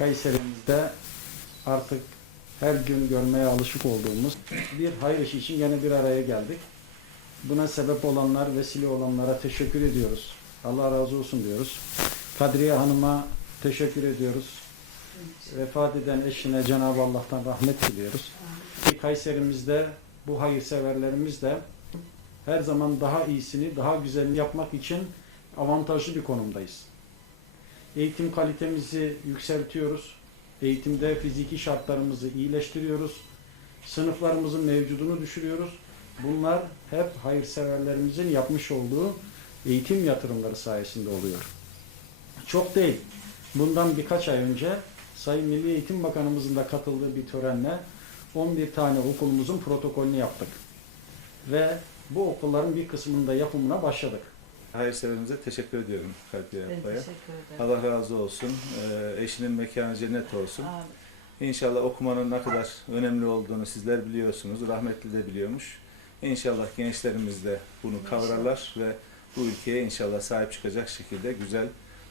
Kayseri'mizde artık her gün görmeye alışık olduğumuz bir hayır işi için yine bir araya geldik. Buna sebep olanlar, vesile olanlara teşekkür ediyoruz. Allah razı olsun diyoruz. Kadriye Hanım'a teşekkür ediyoruz. Vefat eden eşine Cenab-ı Allah'tan rahmet diliyoruz. Kayserimizde bu hayırseverlerimiz de her zaman daha iyisini, daha güzelini yapmak için avantajlı bir konumdayız. Eğitim kalitemizi yükseltiyoruz. Eğitimde fiziki şartlarımızı iyileştiriyoruz. Sınıflarımızın mevcudunu düşürüyoruz. Bunlar hep hayırseverlerimizin yapmış olduğu eğitim yatırımları sayesinde oluyor. Çok değil. Bundan birkaç ay önce Sayın Milli Eğitim Bakanımızın da katıldığı bir törenle 11 tane okulumuzun protokolünü yaptık. Ve bu okulların bir kısmında yapımına başladık. Hayırseverimize teşekkür ediyorum teşekkür ederim. Allah razı olsun. Ee, eşinin mekanı cennet olsun. Amin. İnşallah okumanın ne kadar önemli olduğunu sizler biliyorsunuz. Rahmetli de biliyormuş. İnşallah gençlerimiz de bunu kavrarlar ve bu ülkeye inşallah sahip çıkacak şekilde güzel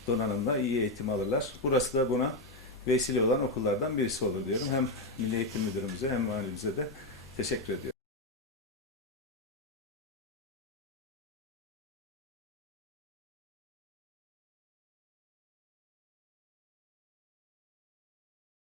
donanımda iyi eğitim alırlar. Burası da buna vesile olan okullardan birisi olur diyorum. Hem Milli Eğitim Müdürümüze hem valimize de teşekkür ediyorum.